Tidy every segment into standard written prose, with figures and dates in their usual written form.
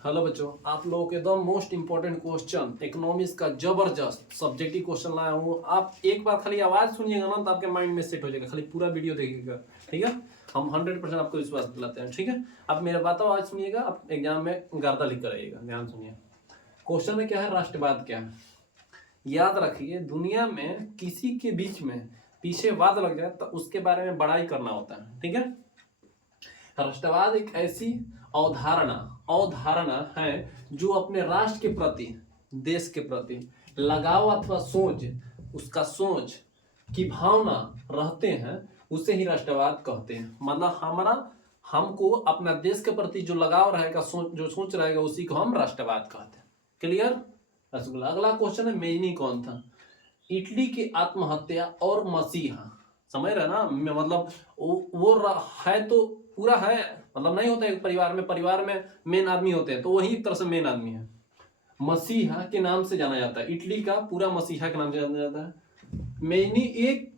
Hello बच्चों, आप लोगों के the most important question economics का जबरदस्त सब्जेक्टिव क्वेश्चन लाया हूँ। आप एक बार खाली आवाज सुनिएगा ना तो आपके माइंड में सेट हो जाएगा। खाली पूरा वीडियो देखिएगा, ठीक है। हम 100% आपको विश्वास दिलाते हैं, ठीक है। आप मेरा बात आवाज सुनिएगा, आप एग्जाम में गर्दा लिख कर आइएगा। ध्यान सुनिए, क्वेश्चन में क्या है, राष्ट्रवाद क्या है। याद रखिए, दुनिया में किसी के बीच में पीछे वाद लग जाए तो उसके बारे में बड़ाई करना होता है, ठीक है। राष्ट्रवाद एक ऐसी अवधारणा है जो अपने राष्ट्र के प्रति, देश के प्रति लगाव अथवा सोच की भावना रखते हैं, उसे ही राष्ट्रवाद कहते हैं। मतलब हमको अपना देश के प्रति जो लगाव रहेगा, सोच रहेगा, उसी को हम राष्ट्रवाद कहते हैं। क्लियर। रसगुल्ला। अगला क्वेश्चन है, मेजनी कौन था। इटली की आत्महत्या और मसीहा, समझ रहे ना। मतलब वो है तो पूरा है, मतलब नहीं होता है परिवार में मेन आदमी होते हैं, तो वही एक तरह से मेन आदमी है। मसीहा के नाम से जाना जाता है, इटली का पूरा मसीहा के नाम से जाना जाता है। मेजनी एक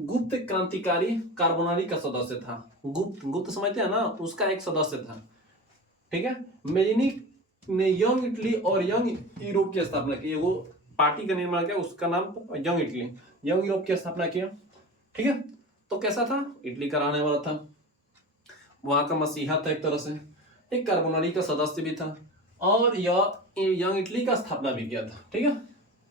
गुप्त क्रांतिकारी कार्बोनारी का सदस्य था। गुप्त समझते हैं ना, उसका एक सदस्य था, ठीक है। मेजनी ने यंग इटली और यंग यूरोप की स्थापना की। वो पार्टी का निर्माण किया, उसका नाम यंग इटली, यंग यूरोप की स्थापना किया, ठीक है। तो कैसा था, इटली का रहने वाला था, वहां का मसीहा था, एक तरह से एक कार्बोनारी का सदस्य भी था, और यह यंग इटली का स्थापना भी किया था, ठीक है।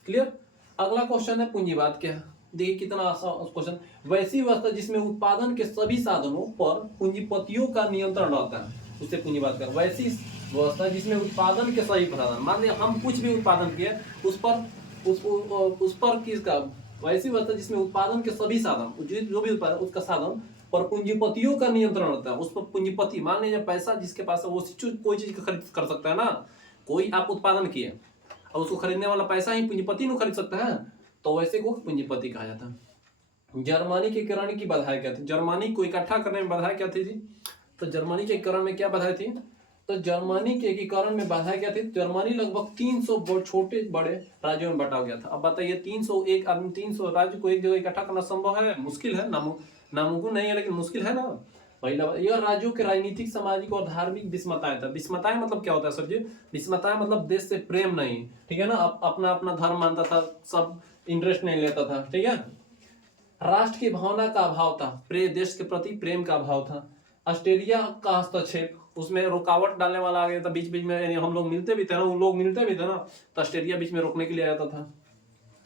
क्लियर। अगला क्वेश्चन है, पूंजीवाद क्या है। देखिए कितना आसान क्वेश्चन। वैसी व्यवस्था जिसमें उत्पादन के सभी साधनों पर पूंजीपतियों का नियंत्रण रहता है, उसे पूंजीवाद का। वैसी व्यवस्था जिसमें उत्पादन के सभी साधन, मान लिया हम कुछ भी उत्पादन किए, उस पर किसका, वैसी व्यवस्था जिसमें उत्पादन के सभी साधन, जो भी उत्पादन उसका साधन पर पूंजीपतियों का नियंत्रण होता है। उस पर पूंजीपति, मान लीजिए पैसा जिसके पास है वो कोई चीज खरीद कर सकता है ना। कोई आप उत्पादन किए और उसको खरीदने वाला पैसा ही पूंजीपति नहीं खरीद सकता है, तो वैसे को पूंजीपति कहा जाता है। जर्मनी के एकीकरण की बाधाएं क्या थी। जर्मनी को इकट्ठा करने में बाधाएं क्या थी जी। तो जर्मनी के एकीकरण में क्या बाधाएं थी, तो जर्मनी के एकीकरण में बाधाएं क्या थी। जर्मनी लगभग 300 छोटे बड़े राज्यों में बटा गया था। अब बताइए 301 आदमी 300 राज्य को एक जगह इकट्ठा करना संभव है, मुश्किल है, नामुमकिन नहीं है, लेकिन मुश्किल है ना। पहला, यह राज्यों के राजनीतिक, सामाजिक और धार्मिक विषमताएं था। विषमताएं मतलब क्या होता है सर जी। विषमताएं मतलब देश से प्रेम नहीं, ठीक है ना। अपना अपना धर्म मानता था, सब इंटरेस्ट नहीं लेता था, ठीक है। राष्ट्र की भावना का अभाव था, देश के प्रति प्रेम का अभाव था। ऑस्ट्रेलिया का हस्तक्षेप, उसमें रुकावट डालने वाला आ गया था बीच बीच में। हम लोग मिलते भी थे ना, उन लोग मिलते भी थे ना, तो ऑस्ट्रेलिया बीच में रोकने के लिए आया था।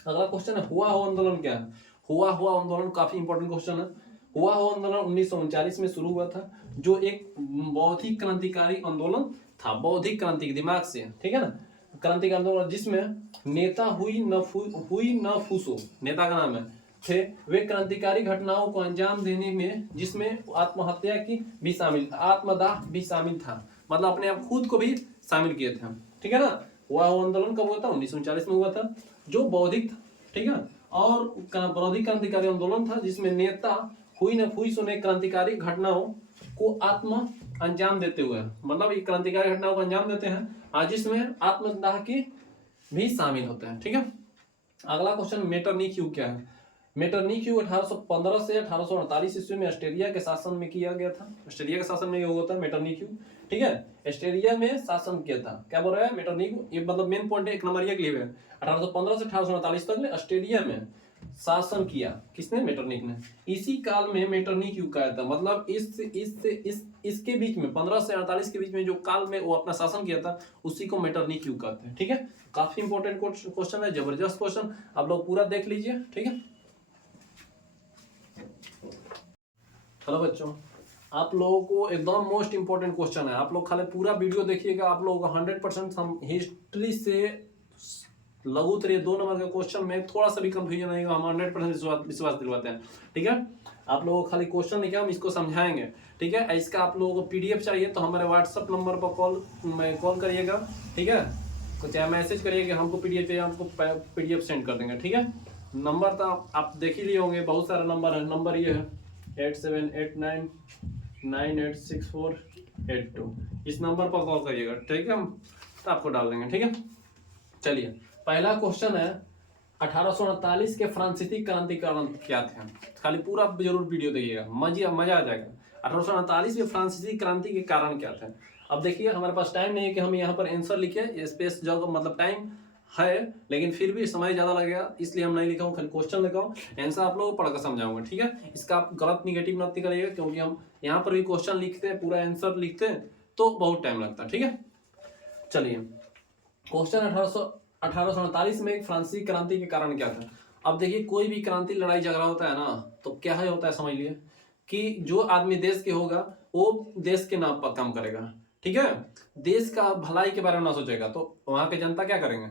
अगला क्वेश्चन है, हुआ आंदोलन क्या है। हुआ आंदोलन काफी इंपॉर्टेंट क्वेश्चन है। हुआ आंदोलन 1939 में शुरू हुआ था, जो एक बौद्धिक क्रांतिकारी आंदोलन था। बौद्धिक क्रांति, दिमाग से, ठीक है ना, क्रांतिकारी आंदोलन, जिसमें नेता हुई न फूसो, नेता का नाम है, थे। वे क्रांतिकारी घटनाओं को अंजाम देने में, जिसमें आत्महत्या की भी शामिल, आत्मदाह भी शामिल था, मतलब अपने आप खुद को भी शामिल किए थे, ठीक है ना। हुआ आंदोलन कब हुआ था, 1939 में हुआ था, जो बौद्धिक था, ठीक है। और बौद्धिक क्रांतिकारी आंदोलन था, जिसमें नेता हुई न फुई सुने क्रांतिकारी घटनाओं को अंजाम देते हुए, मतलब ये क्रांतिकारी घटनाओं को अंजाम देते हैं, जिसमें आत्मदाह की भी शामिल होते हैं, ठीक है। अगला क्वेश्चन, मेटरनिख युग क्या है। मेटरनिख युग 1815 से 1848 ईस्वी में ऑस्ट्रेलिया के शासन में किया गया था। ऑस्ट्रेलिया के शासन में हुआ था मेटरनिख युग, ठीक है। ऑस्ट्रेलिया में शासन किया था, क्या बोल रहा है मेटरनिख, ये मतलब मेन पॉइंट है, एक नंबर ये क्लियर है। 1815 से 1848 तक में ऑस्ट्रेलिया में शासन किया, किसने, मेटरनिख ने। इसी काल में मेटरनिख युग कहा था, मतलब इसके बीच में 15 से 48 के बीच में जो काल में वो अपना शासन किया था, उसी को मेटरनिख युग कहते हैं, ठीक है। काफी इंपॉर्टेंट क्वेश्चन है, जबरदस्त क्वेश्चन, आप लोग पूरा देख लीजिए, ठीक है। हेलो बच्चों, आप लोगों को एकदम मोस्ट इंपॉर्टेंट क्वेश्चन है, आप लोग खाली पूरा वीडियो देखिएगा। आप लोगों को 100% हम हिस्ट्री से लघुत्तरीय 2 नंबर के क्वेश्चन में थोड़ा सा भी कंफ्यूजन आएगा, हम 100% विश्वास दिलवाते हैं, ठीक है। आप लोगों को खाली क्वेश्चन लिखा, हम इसको समझाएंगे, ठीक है। इसका आप लोगों को पीडीएफ चाहिए तो हमारे व्हाट्सएप नंबर पर कॉल करिएगा, ठीक है। तो चाहे मैसेज करिए कि हमको पीडीएफ चाहिए, हमको पीडीएफ सेंड कर देंगे, ठीक है। नंबर तो आप देख ही लिए होंगे, बहुत सारा नंबर है। नंबर ये है 8789986482, इस नंबर पर कॉल करिएगा, ठीक है। हम तो आपको डाल देंगे, ठीक है। चलिए, पहला क्वेश्चन है, 1839 के फ्रांसीसी क्रांतिकारी क्या थे। खाली पूरा जरूर वीडियो देखिएगा, मजा आ जाएगा। 1839 में फ्रांसीसी क्रांति के कारण क्या थे। अब देखिए हमारे पास टाइम नहीं है कि हम यहाँ पर आंसर लिखे, स्पेस जगह मतलब टाइम है, लेकिन फिर भी समय ज़्यादा लगेगा, इसलिए हम नहीं लिखा हूँ, खाली क्वेश्चन लिखा हूँ। आंसर आप लोगों को पढ़कर समझाऊंगा, ठीक है। इसका आप गलत निगेटिव मत करिएगा, क्योंकि हम यहाँ पर भी क्वेश्चन लिखते हैं, पूरा आंसर लिखते हैं तो बहुत टाइम लगता है, ठीक है। चलिए क्वेश्चन 1848 में फ्रांसीसी क्रांति के कारण क्या था। अब देखिए कोई भी क्रांति लड़ाई झगड़ा होता है ना, तो क्या है होता है समझ लिए, कि जो आदमी देश के होगा वो देश के नाम पर काम करेगा, ठीक है, देश का भलाई के बारे में ना सोचेगा, तो वहां के जनता क्या करेंगे,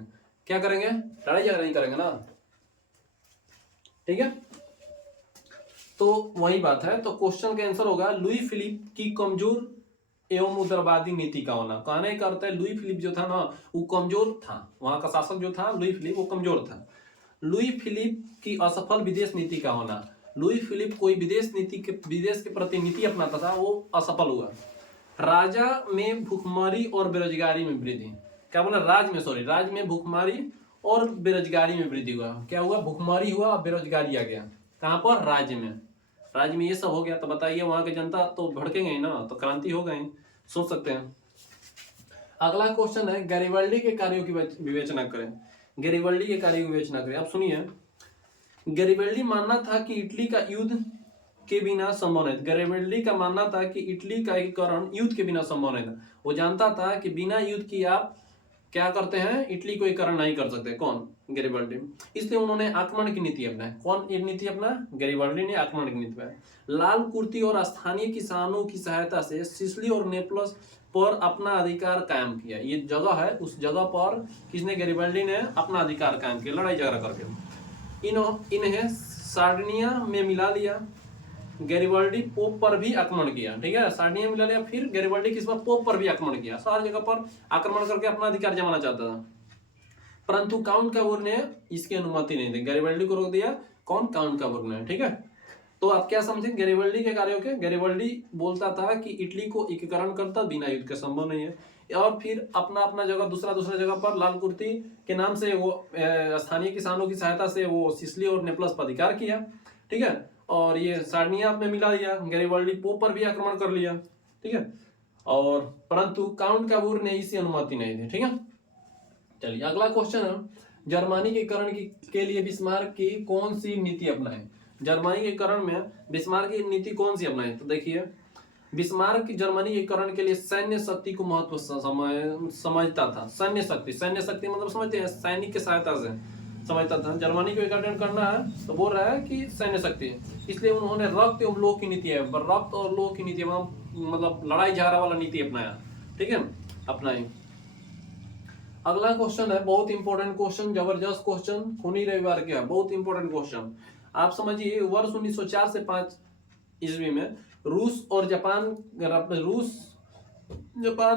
लड़ाई झगड़ा नहीं करेंगे ना, ठीक है। तो वही बात है, तो क्वेश्चन का आंसर होगा लुई फिलिप की कमजोर एवं उदारवादी नीति का होना। कहने का अर्थ है लुई फिलिप जो था ना वो कमजोर था, वहां का शासक जो था लुई फिलिप वो कमजोर था। लुई फिलिप की असफल विदेश नीति का होना, लुई फिलिप कोई विदेश के प्रति नीति अपनाता था, वो असफल हुआ। राजा में भूखमरी और बेरोजगारी में वृद्धि, क्या बोला, राज्य में भूखमरी और बेरोजगारी में वृद्धि हुआ। क्या हुआ, भूखमरी हुआ और बेरोजगारी आ गया, कहां पर, राज्य में ये सब हो गया, तो बताइए वहां की जनता तो भड़केंगे ना, तो क्रांति हो गई, सोच सकते हैं। अगला क्वेश्चन है गैरिबाल्डी के कार्यों की विवेचना करें। गैरिबाल्डी के कार्यों की विवेचना करें। अब सुनिए, गैरिबाल्डी मानना था कि इटली का युद्ध के बिना संभव नहीं। गैरिबाल्डी का मानना था कि इटली का एकीकरण युद्ध के बिना संभव नहीं था। वो जानता था कि बिना युद्ध की आप क्या करते हैं, इटली को एकीकरण नहीं कर सकते। कौन, गैरिबाल्डी। इसलिए उन्होंने आक्रमण की नीति अपनाई। कौन ये नीति अपना, गैरिबाल्डी ने आक्रमण की नीति अपनाई। लाल कुर्ती और स्थानीय किसानों की सहायता से सिसिली और नेपल्स पर अपना अधिकार कायम किया। ये जगह है, उस जगह पर किसने, गैरिबाल्डी ने अपना अधिकार कायम किया लड़ाई झगड़ा करके। इन्हें सार्डिनिया में मिला लिया। गैरिबाल्डी पोप पर भी आक्रमण किया, ठीक है, सार्डिनिया में मिला लिया। फिर गैरिबाल्डी किस पर, पोप पर भी आक्रमण किया, सारी जगह पर आक्रमण करके अपना अधिकार जमाना चाहता था। परंतु काउंट काबूर ने इसकी अनुमति नहीं दी, गैरिबाल्डी को रोक दिया। कौन, काउंट काबूर ने, ठीक है। तो आप क्या समझे गैरिबाल्डी के कार्यों के, गैरिबाल्डी बोलता था कि इटली को एकीकरण करता बिना युद्ध के संभव नहीं है, और फिर अपना अपना जगह दूसरा जगह पर लाल कुर्ती के नाम से वो स्थानीय किसानों की सहायता से वो सिसिली और नेपल्स पर अधिकार किया, ठीक है। और ये सार्डिनिया में मिला दिया। गैरिबाल्डी पोप पर भी आक्रमण कर लिया, ठीक है, और परंतु काउंट काबूर ने इसी अनुमति नहीं दी, ठीक है। चलिए अगला क्वेश्चन है, जर्मनी के करण के लिए बिस्मार्क की कौन सी नीति अपनाई। जर्मनी के करण में बिस्मार्क की नीति कौन सी अपनाई, तो देखिए बिस्मार्क जर्मनी के करण के लिए सैन्य शक्ति को महत्व समझता था। सैन्य शक्ति मतलब समझते हैं, सैनिक की सहायता से समझता था। जर्मनी को एकीकरण करना है तो बोल रहा है कि सैन्य शक्ति, इसलिए उन्होंने रक्त एवं लोह की नीति है, रक्त और लोह की नीति मतलब लड़ाई झगड़ा वाला नीति अपनाया, ठीक है, अपनाई। अगला क्वेश्चन है बहुत इंपॉर्टेंट क्वेश्चन, जबरदस्त क्वेश्चन, खूनी रविवार क्या, बहुत इंपॉर्टेंट क्वेश्चन। आप समझिए वर्ष 1904 से 5 ईस्वी में रूस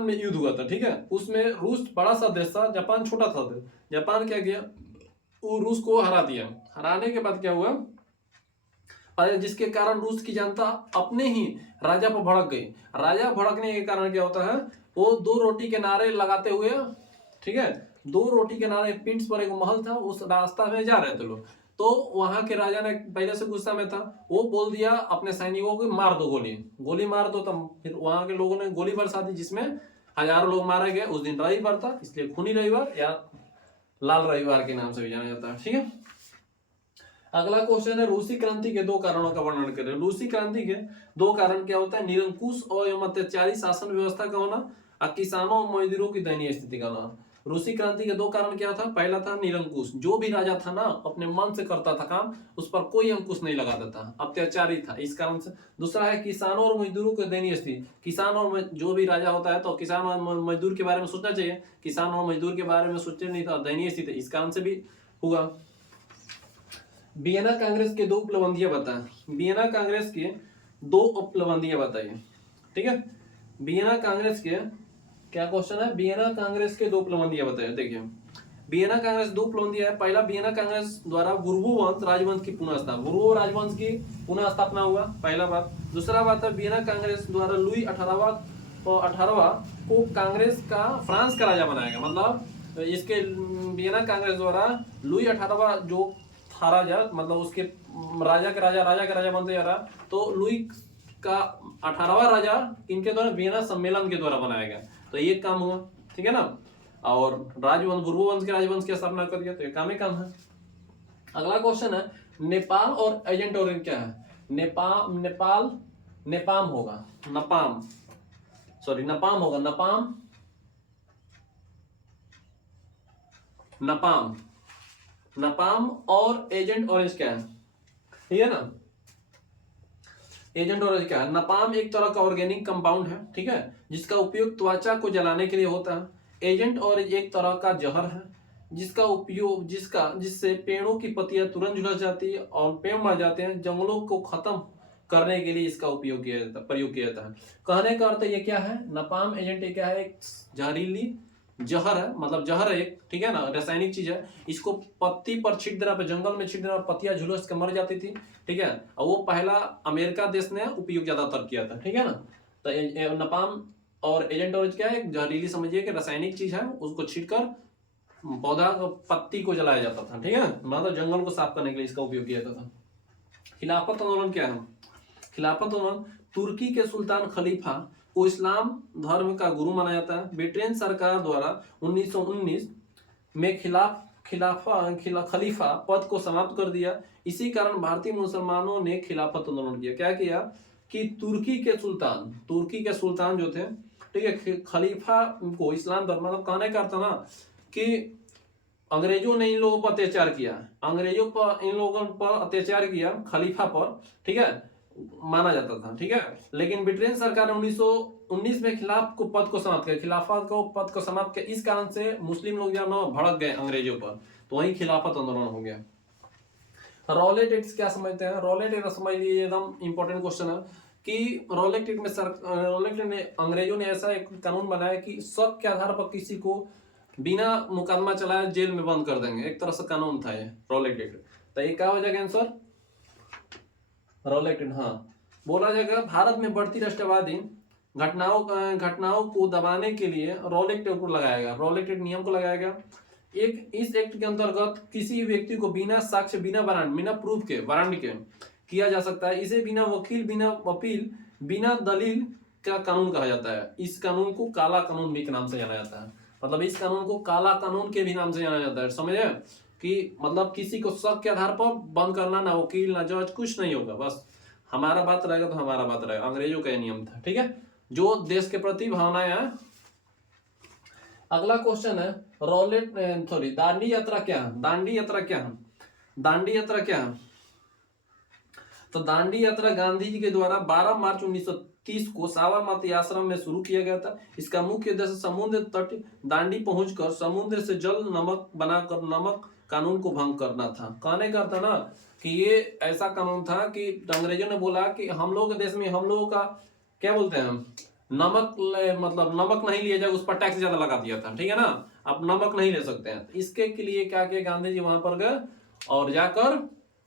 में युद्ध हुआ था, ठीक है। उसमें रूस बड़ा सा देश था, जापान छोटा था। जापान क्या किया, वो रूस को हरा दिया। हराने के बाद क्या हुआ, जिसके कारण रूस की जनता अपने ही राजा पर भड़क गई। राजा भड़कने के कारण क्या होता है, वो 2 रोटी के नारे लगाते हुए, ठीक है, 2 रोटी के नारे, पिंड्स पर एक महल था, उस रास्ता में जा रहे थे लोग, तो वहां के राजा ने पहले से गुस्सा में था, वो बोल दिया अपने सैनिकों को मार दो, गोली मार दो। तब फिर वहां के लोगों ने गोली बरसा दी, जिसमें हजारों लोग मारे गए। उस दिन रविवार था, इसलिए खूनी रविवार या लाल रविवार के नाम से भी जाना जाता है, ठीक है। अगला क्वेश्चन है रूसी क्रांति के 2 कारणों का वर्णन करें। रूसी क्रांति के 2 कारण क्या होता है, निरंकुश और अत्याचारी शासन व्यवस्था का होना और किसानों और मजदूरों की दयनीय स्थिति का होना। रूसी क्रांति के 2 कारण क्या था, पहला था निरंकुश, जो भी राजा था ना अपने मन से करता था काम, उस पर कोई अंकुश नहीं लगाता था, अत्याचारी था, इस कारण से। दूसरा है किसानों और मजदूरों की दयनीय स्थिति, किसान और जो भी राजा होता है तो किसान और मजदूर के बारे में सोचना चाहिए, किसान और मजदूर के बारे में सोचते नहीं था, दयनीय स्थिति, इस कारण से भी हुआ। वियना कांग्रेस के 2 उपलब्धियां बताएं। वियना कांग्रेस के 2 उपलब्धियां बताइए, ठीक है। वियना कांग्रेस के क्या क्वेश्चन है, वियना कांग्रेस के 2 उपलब्धियां बताइए। देखिए वियना कांग्रेस 2 उपलब्धियां है। पहला, वियना कांग्रेस द्वारा बुर्बो राजवंश की पुनः स्थापना, बुर्बो राजवंश की पुनः स्थापना हुआ, पहला बात। दूसरा बात है वियना कांग्रेस द्वारा लुई 18वां को कांग्रेस का फ्रांस का राजा बनाया गया। मतलब इसके वियना कांग्रेस द्वारा लुई 18वां जो था राजा, मतलब उसके राजा का राजा बनते जा रहा, तो लुई का 18वां राजा इनके द्वारा वियना सम्मेलन के द्वारा बनाया गया। तो ये काम हुआ, ठीक है ना। और राजवंश, भूर्ववंश के राजवंश की स्थापना कर दिया, तो ये काम ही काम है। अगला क्वेश्चन है, नेपाल और एजेंट ओरिएंट क्या है? नेपाल नेपाम होगा, नपाम, सॉरी नपाम होगा, नपाम नपाम नपाम और एजेंट ऑरेंज क्या है? ठीक है ना। एजेंट ऑरेंज क्या है? नपाम एक तरह का ऑर्गेनिक कंपाउंड है, ठीक है, जिसका उपयोग त्वचा को जलाने के लिए होता है। एजेंट ऑरेंज एक तरह का जहर है जिससे पेड़ों की पत्तियां तुरंत झुलस जाती है और पेड़ मर जाते हैं। जंगलों को खत्म करने के लिए इसका प्रयोग किया जाता है। कहने का अर्थ ये क्या है, नपाम एजेंट क्या है? एक जहरीली जहर है, मतलब जहर है एक, ठीक है ना, रासायनिक चीज है। इसको पत्ती पर छीट देना, पे जंगल में छीट देना, पत्तियां झुलस के मर जाती थी, ठीक है। और वो पहला अमेरिका देश ने उपयोग ज्यादातर किया था, ठीक है ना। तो नपाम और एजेंट ऑरेंज क्या है? एक जहरीली समझिए कि रासायनिक चीज है, उसको छीटकर पौधा पत्ती को जलाया जाता था, ठीक है, मतलब जंगल को साफ करने के लिए इसका उपयोग किया जाता था। खिलाफत आंदोलन क्या है? खिलाफत आंदोलन तुर्की के सुल्तान खलीफा को इस्लाम धर्म का गुरु माना जाता है। ब्रिटेन सरकार द्वारा 1919 में खलीफा पद को समाप्त कर दिया। इसी कारण भारतीय मुसलमानों ने खिलाफत आंदोलन किया। क्या किया कि तुर्की के सुल्तान जो थे, ठीक है, खलीफा को इस्लाम धर्म, मतलब कहने का अर्थ ना कि अंग्रेजों ने इन लोगों पर अत्याचार किया, इन लोगों पर अत्याचार किया, खलीफा पर, ठीक है, माना जाता था, ठीक है। लेकिन ब्रिटेन सरकार ने 1919 में पद को समाप्त किया, खिलाफत को पद को समाप्त किया। इस कारण से मुस्लिम लोग जो है भड़क गए अंग्रेजों पर, तो वही खिलाफत आंदोलन हो गया। रॉलेट एक्ट क्या समझते हैं? रॉलेट एक्ट समझ लीजिए, एकदम इंपॉर्टेंट क्वेश्चन है कि रॉलेट एक्ट में अंग्रेजों ने ऐसा एक कानून बनाया कि शक के आधार पर किसी को बिना मुकदमा चलाए जेल में बंद कर देंगे। एक तरह से कानून था ये रॉलेट एक्ट। तो ये क्या हो जाएगा आंसर? Rowlatt act. हाँ, बोला जाएगा भारत में बढ़ती राष्ट्रवादी घटनाओं को दबाने के लिए रॉलेट एक्ट को लगाया गया, रॉलेट एक्ट नियम को लगाया गया। इस एक्ट के अंतर्गत किसी व्यक्ति को बिना साक्ष्य, बिना वारंट, बिना प्रूफ के, वारंट के किया जा सकता है। इसे बिना वकील, बिना अपील, बिना दलील का कानून कहा जाता है। इस कानून को काला कानून भी के नाम से जाना जाता है, मतलब इस कानून को काला कानून के भी नाम से जाना जाता है। समझे कि मतलब किसी को शक के आधार पर बंद करना, ना वकील ना जज, कुछ नहीं होगा, बस हमारा बात रहेगा तो हमारा बात रहेगा। अंग्रेजों का नियम था, ठीक है, जो देश के प्रति भावनाएं हैं। अगला क्वेश्चन है दांडी यात्रा क्या है? दांडी यात्रा क्या है? दांडी यात्रा क्या है? तो दांडी यात्रा गांधी जी के द्वारा 12 मार्च 1930 को साबरमती आश्रम में शुरू किया गया था। इसका मुख्य उद्देश्य समुद्र तट दांडी पहुंचकर समुद्र से जल नमक बनाकर नमक कानून को भंग करना था। कहने का था ना कि ये ऐसा कानून था कि अंग्रेजों ने बोला कि हम लोग के देश में हम लोगों का क्या बोलते हैं, नमक, मतलब नमक नहीं लिया जाए, उस पर टैक्स ज्यादा लगा दिया था, ठीक है ना, आप नमक नहीं ले सकते हैं। इसके लिए क्या किया, गांधी जी वहां पर गए और जाकर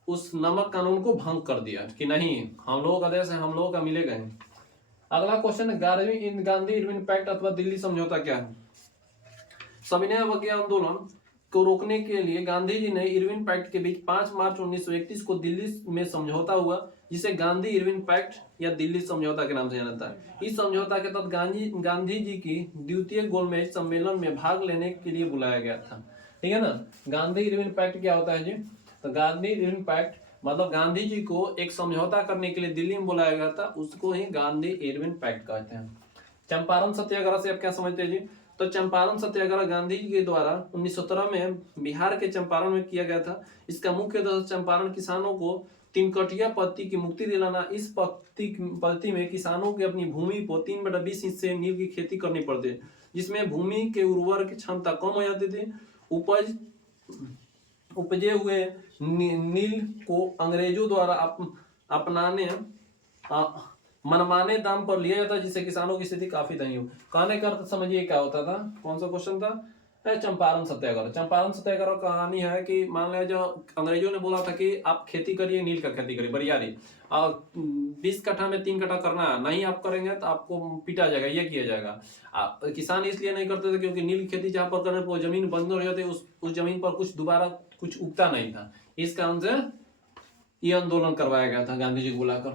उस नमक कानून को भंग कर दिया कि नहीं, हम लोगों का देश है, हम लोगों का मिलेगा ही। अगला क्वेश्चन है, गांधी इरविन पैक्ट अथवा दिल्ली समझौता क्या है? सविनय अवज्ञा आंदोलन को रोकने के लिए गांधी जी ने इरविन पैक्ट के बीच 5 मार्च 1931 को दिल्ली में समझौता हुआ, जिसे गांधी इरविन पैक्ट या दिल्ली समझौता के नाम से जाना जाता है। इस समझौता के तहत गांधी जी की द्वितीय गोलमेज सम्मेलन में भाग लेने के लिए बुलाया गया था, ठीक है ना। गांधी इरविन पैक्ट क्या होता है जी? तो गांधी इरविन पैक्ट मतलब गांधी जी को एक समझौता करने के लिए दिल्ली में बुलाया गया था, उसको ही गांधी इरविन पैक्ट कहते हैं। चंपारण सत्याग्रह से आप क्या समझते हैं जी? तो चंपारण सत्याग्रह गांधी जी के द्वारा 1917 में बिहार के चंपारण में किया गया था। इसका मुख्य उद्देश्य चंपारण किसानों को तिनकटिया पत्ती की मुक्ति दिलाना। इस पत्ती में किसानों के अपनी भूमि को 3/20 हिस्से नील की खेती करनी पड़ती है, जिसमें भूमि के उर्वर की क्षमता कम हो जाती थी। उपजे हुए नील को अंग्रेजों द्वारा अपनाने मनमाने दाम पर लिया जाता, जिससे किसानों की स्थिति काफी दयनीय हो। कहने का अर्थ समझिए क्या होता था, कौन सा क्वेश्चन था? चंपारण सत्याग्रह। चंपारण सत्याग्रह कहानी है कि मान लिया जो अंग्रेजों ने बोला था कि आप खेती करिए, नील का खेती करिए, बरियारी, और 20 कट्ठा में 3 कट्ठा करना है, नहीं आप करेंगे तो आपको पीटा जाएगा, ये किया जाएगा। किसान इसलिए नहीं करते थे क्योंकि नील खेती जहां पर करने पर जमीन बंजर हो जाती, उस जमीन पर कुछ दोबारा कुछ उगता नहीं था। इस कारण से ये आंदोलन करवाया गया था गांधी जी को बुलाकर।